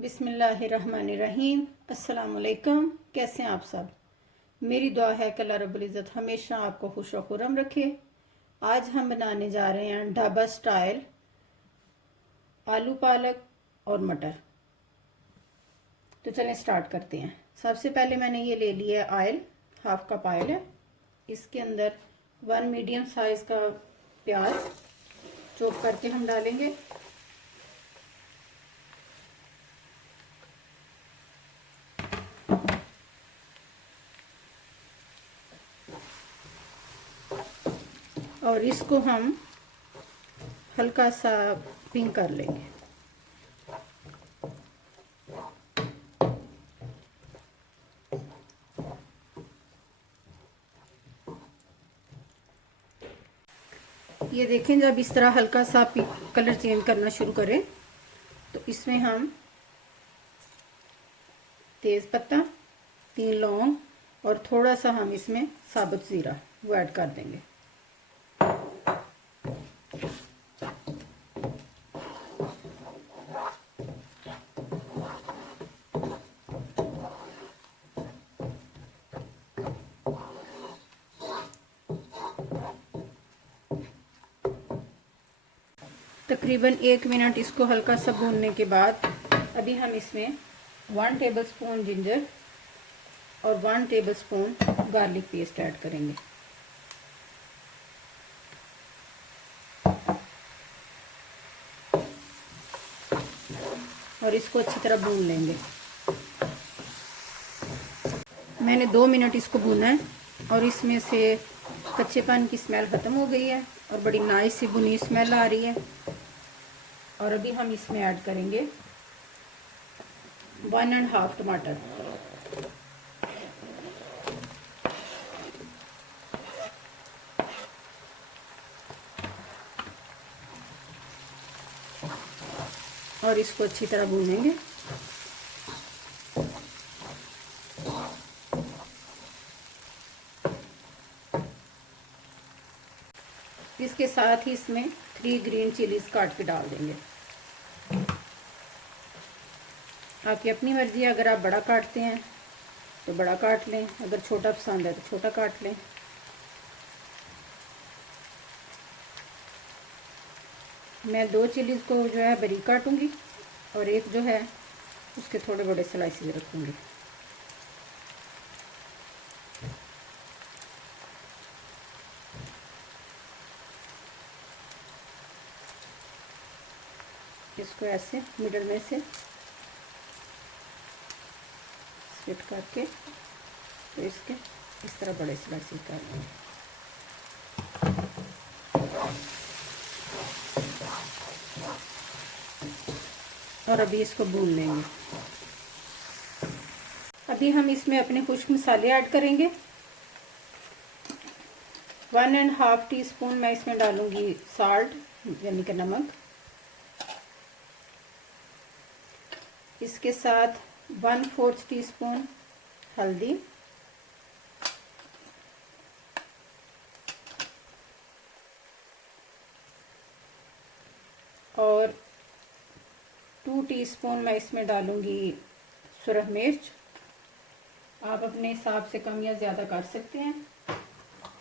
बिस्मिल्लाहिर्रहमानिर्रहीम। अस्सलाम वालेकुम। कैसे हैं आप सब? मेरी दुआ है कि अल्लाह रब्बुल इज़्ज़त हमेशा आपको खुश और खुर्रम रखे। आज हम बनाने जा रहे हैं ढाबा स्टाइल आलू पालक और मटर। तो चलें स्टार्ट करते हैं। सबसे पहले मैंने ये ले लिया है ऑयल, हाफ कप ऑयल है। इसके अंदर 1 मीडियम साइज़ का प्याज चॉप करके हम डालेंगे। और इसको हम हल्का सा पिंक कर लेंगे। ये देखें, जब इस तरह हल्का सा कलर चेंज करना शुरू करें तो इसमें हम तेज़ पत्ता, 3 लौंग और थोड़ा सा हम इसमें साबुत ज़ीरा वो ऐड कर देंगे। तकरीबन 1 मिनट इसको हल्का सा भूनने के बाद अभी हम इसमें 1 टेबलस्पून जिंजर और 1 टेबलस्पून गार्लिक पेस्ट ऐड करेंगे। और इसको अच्छी तरह भून लेंगे। मैंने 2 मिनट इसको भूना है और इसमें से कच्चेपन की स्मेल ख़त्म हो गई है और बड़ी नाइस सी भुनी स्मेल आ रही है। और अभी हम इसमें ऐड करेंगे 1.5 टमाटर। और इसको अच्छी तरह भूनेंगे। इसके साथ ही इसमें 3 ग्रीन चिलीज काट के डाल देंगे। आपकी अपनी मर्जी है, अगर आप बड़ा काटते हैं तो बड़ा काट लें, अगर छोटा पसंद है तो छोटा काट लें। मैं 2 चिलीज़ को जो है बारीक काटूंगी और एक जो है उसके थोड़े बड़े स्लाइसेस रखूंगी। इसको ऐसे मिडल में से स्प्लिट करके तो इसके इस तरह बड़े स्लाइसेस कर लेंगे। और अभी इसको भून लेंगे। अभी हम इसमें अपने खुश्क मसाले ऐड करेंगे। 1.5 टीस्पून मैं इसमें डालूंगी साल्ट यानी कि नमक। इसके साथ 1/4 टीस्पून हल्दी, और 2 टीस्पून मैं इसमें डालूंगी सुरख मिर्च। आप अपने हिसाब से कम या ज़्यादा कर सकते हैं।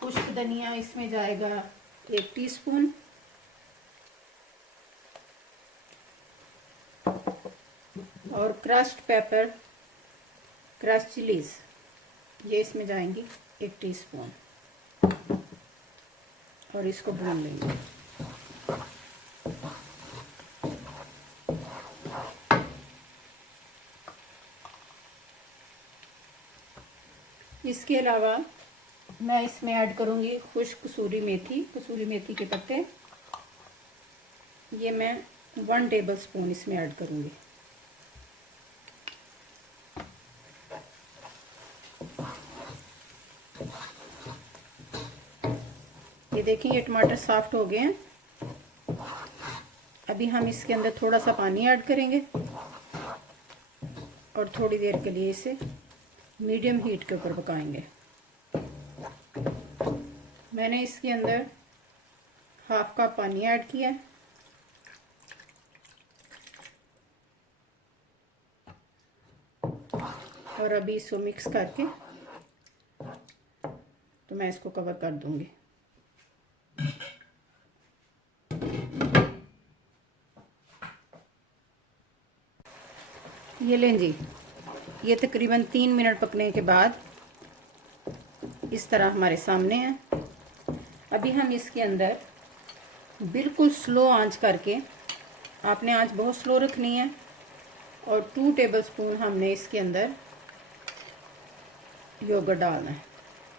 खुश्क धनिया इसमें जाएगा 1 टीस्पून। और क्रश्ड पेपर, क्रश चिलीज ये इसमें जाएंगी 1 टीस्पून। और इसको भून लेंगे। इसके अलावा मैं इसमें ऐड करूंगी खुश्क कसूरी मेथी के पत्ते। ये मैं 1 टेबलस्पून इसमें ऐड करूंगी। ये देखिए, ये टमाटर सॉफ्ट हो गए हैं। अभी हम इसके अंदर थोड़ा सा पानी ऐड करेंगे और थोड़ी देर के लिए इसे मीडियम हीट के ऊपर पकाएंगे। मैंने इसके अंदर हाफ कप पानी ऐड किया है। और अभी इसको मिक्स करके तो मैं इसको कवर कर दूंगी। ये लें जी, ये तकरीबन 3 मिनट पकने के बाद इस तरह हमारे सामने है। अभी हम इसके अंदर बिल्कुल स्लो आंच करके, आपने आंच बहुत स्लो रखनी है, और 2 टेबलस्पून हमने इसके अंदर योगर्ट डालना है।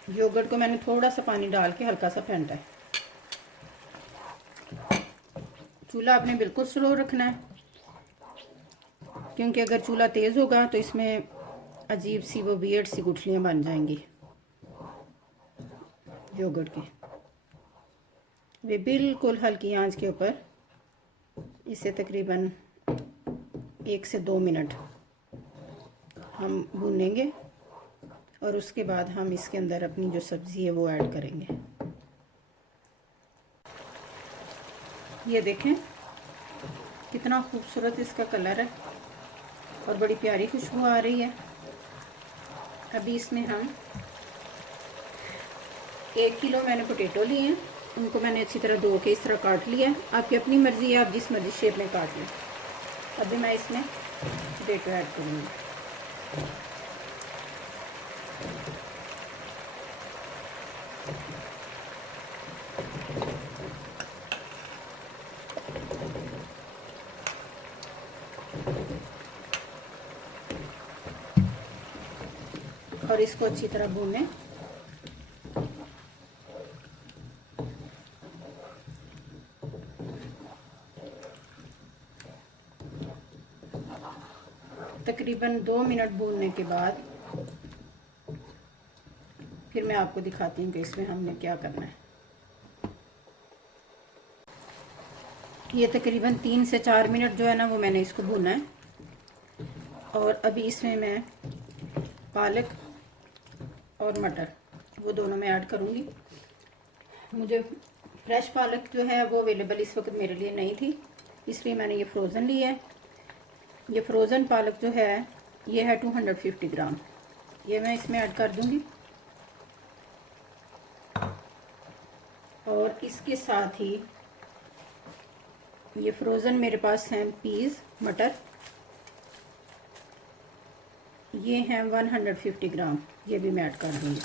योगर्ट को मैंने थोड़ा सा पानी डाल के हल्का सा फेंटा है। चूल्हा आपने बिल्कुल स्लो रखना है, क्योंकि अगर चूल्हा तेज़ होगा तो इसमें अजीब सी वो वियर्ड सी गुठलियाँ बन जाएंगी योगर्ट की। वे बिल्कुल हल्की आंच के ऊपर इसे तकरीबन 1 से 2 मिनट हम भूनेंगे, और उसके बाद हम इसके अंदर अपनी जो सब्ज़ी है वो ऐड करेंगे। ये देखें कितना खूबसूरत इसका कलर है और बड़ी प्यारी खुशबू आ रही है। अभी इसमें हम 1 किलो मैंने पोटैटो लिए हैं, उनको मैंने अच्छी तरह धो के इस तरह काट लिया है। आपकी अपनी मर्ज़ी है, आप जिस मर्ज़ी शेप में काट लें। अभी मैं इसमें पोटैटो ऐड करूँगी। और इसको अच्छी तरह भूनें। तकरीबन 2 मिनट भूनने के बाद फिर मैं आपको दिखाती हूँ कि इसमें हमने क्या करना है। ये तकरीबन 3 से 4 मिनट जो है ना वो मैंने इसको भूना है। और अभी इसमें मैं पालक और मटर वो दोनों मैं ऐड करूँगी। मुझे फ्रेश पालक जो है वो अवेलेबल इस वक्त मेरे लिए नहीं थी, इसलिए मैंने ये फ्रोज़न ली है। ये फ्रोज़न पालक जो है ये है 250 ग्राम। ये मैं इसमें ऐड कर दूँगी। और इसके साथ ही ये फ्रोज़न मेरे पास हैं पीस मटर, ये हैं 150 ग्राम, ये भी मैं ऐड कर दूँगी।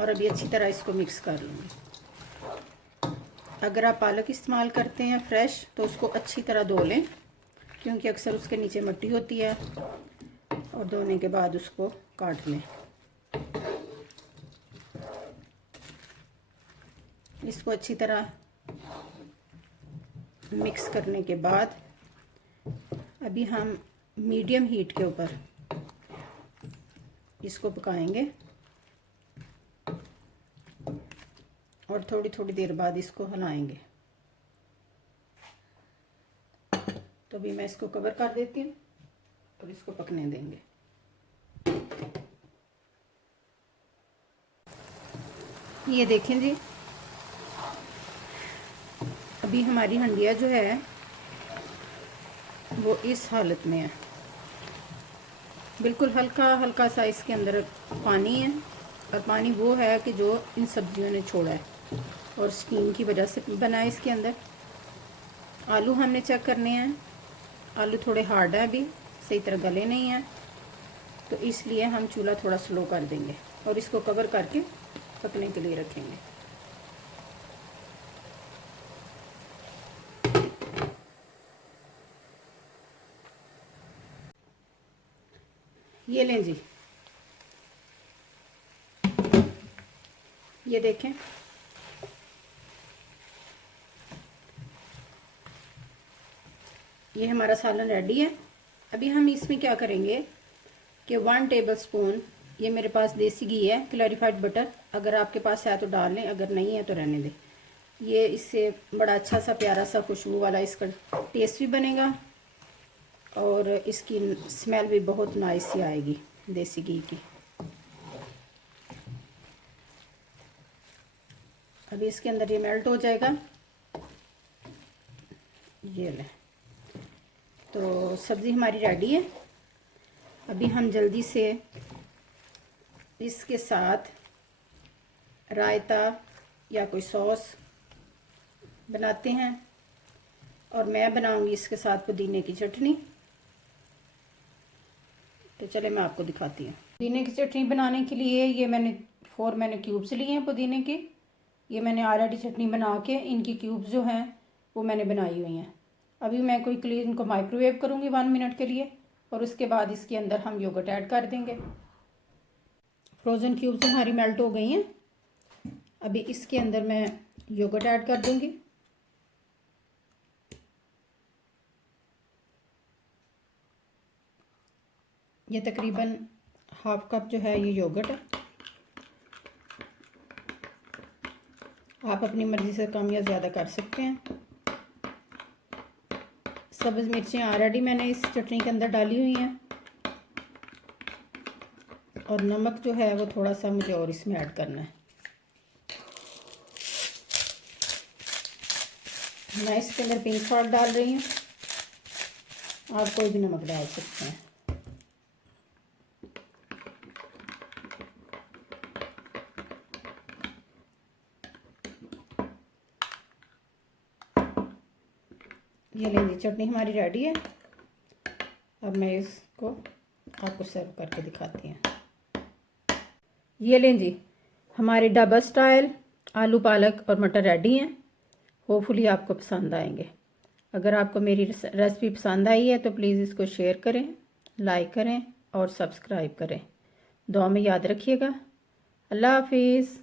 और अभी अच्छी तरह इसको मिक्स कर लूँगी। अगर आप पालक इस्तेमाल करते हैं फ्रेश तो उसको अच्छी तरह धो लें, क्योंकि अक्सर उसके नीचे मिट्टी होती है, और धोने के बाद उसको काट लें। इसको अच्छी तरह मिक्स करने के बाद अभी हम मीडियम हीट के ऊपर इसको पकाएंगे, और थोड़ी थोड़ी देर बाद इसको हिलाएंगे। तो अभी मैं इसको कवर कर देती हूँ और इसको पकने देंगे। ये देखें जी, अभी हमारी हंडिया जो है वो इस हालत में है। बिल्कुल हल्का हल्का सा इसके अंदर पानी है, और पानी वो है कि जो इन सब्जियों ने छोड़ा है और स्टीम की वजह से बना है इसके अंदर। आलू हमने चेक करने हैं, आलू थोड़े हार्ड है, अभी सही तरह गले नहीं हैं, तो इसलिए हम चूल्हा थोड़ा स्लो कर देंगे और इसको कवर करके पकने के लिए रखेंगे। ये लें जी, ये देखें ये हमारा सालन रेडी है। अभी हम इसमें क्या करेंगे कि 1 टेबलस्पून ये मेरे पास देसी घी है, क्लैरिफाइड बटर, अगर आपके पास है तो डाल लें, अगर नहीं है तो रहने दें। ये इससे बड़ा अच्छा सा प्यारा सा खुशबू वाला इसका टेस्ट भी बनेगा, और इसकी स्मेल भी बहुत नाइस सी आएगी देसी घी की। अभी इसके अंदर ये मेल्ट हो जाएगा। ये ले, तो सब्ज़ी हमारी रेडी है। अभी हम जल्दी से इसके साथ रायता या कोई सॉस बनाते हैं, और मैं बनाऊंगी इसके साथ पुदीने की चटनी। तो चले मैं आपको दिखाती हूँ। पुदीने की चटनी बनाने के लिए ये मैंने क्यूब्स लिए हैं पुदीने के। ये मैंने ऑलरेडी चटनी बना के इनकी क्यूब्स जो हैं वो मैंने बनाई हुई हैं। अभी मैं कोई क्लीन इनको माइक्रोवेव करूँगी 1 मिनट के लिए, और उसके बाद इसके अंदर हम योगर्ट ऐड कर देंगे। फ्रोज़न क्यूब्स हमारी मेल्ट हो गई हैं। अभी इसके अंदर मैं योगर्ट ऐड कर दूँगी। ये तकरीबन हाफ कप जो है ये योगर्ट है। आप अपनी मर्ज़ी से कम या ज़्यादा कर सकते हैं। सब्ज़ मिर्चें ऑलरेडी मैंने इस चटनी के अंदर डाली हुई हैं, और नमक जो है वो थोड़ा सा मुझे और इसमें ऐड करना है। मैं इसके अंदर पिंक सॉल्ट डाल रही हूँ, आप कोई भी नमक डाल सकते हैं। ये लीजिए चटनी हमारी रेडी है। अब मैं इसको आपको सर्व करके दिखाती हूँ। ये लें जी, हमारे ढाबा स्टाइल आलू पालक और मटर रेडी हैं। होपफुली आपको पसंद आएंगे। अगर आपको मेरी रेसिपी पसंद आई है तो प्लीज़ इसको शेयर करें, लाइक करें और सब्सक्राइब करें। दुआ में याद रखिएगा। अल्लाह हाफिज़।